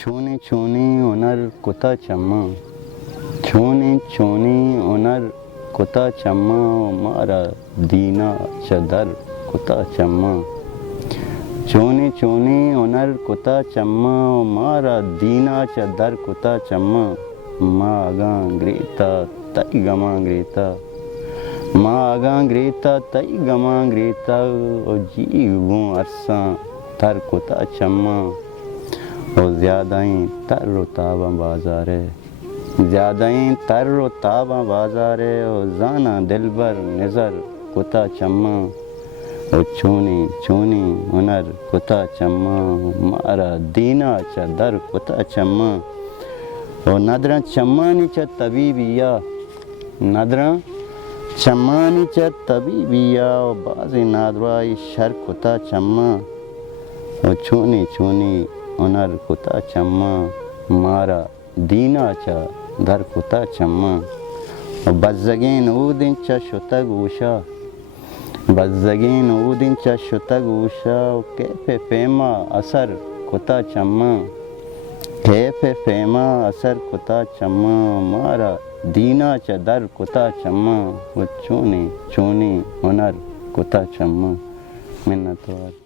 چھونی چھونی ہنر کتا چما، چھونی چھونی ہنر کتا چما، مارا دینا چدر کتا چما، چھونی چھونی ہنر کتا چما، مارا دینا چدر کتا چما، ما آگاں گریتا تئی گما گریتا، ما آگاں گریتا تئی گما گریتا، او جی گوں عرصاں تر کتا چما، او زیادہیں تر و تاباں بازارے، زیادہیں تر و تاباں بازارے، او زانا دلبر نظر کتا چما، او چھونی چھونی ہنر کتا چما، مارا دینا چدر کتا چما، او ندرن چمانی چا طبیبیا، ندرن چمانی چا طبیبیا، او بازی نادوائی شر کتا چما، او چھونی چھونی ہنر کتا چما، مارا دینا چا در کتا چما، او بزگین اودن چا شتا گوشا، بزگین اودن چا شتا گوشا، او کیف پیما اثر کتا چما، کیف پیما اثر کتا چما، مارا دینا چا در کتا چما، او چونی چونی ہنر کتا چما، منت وار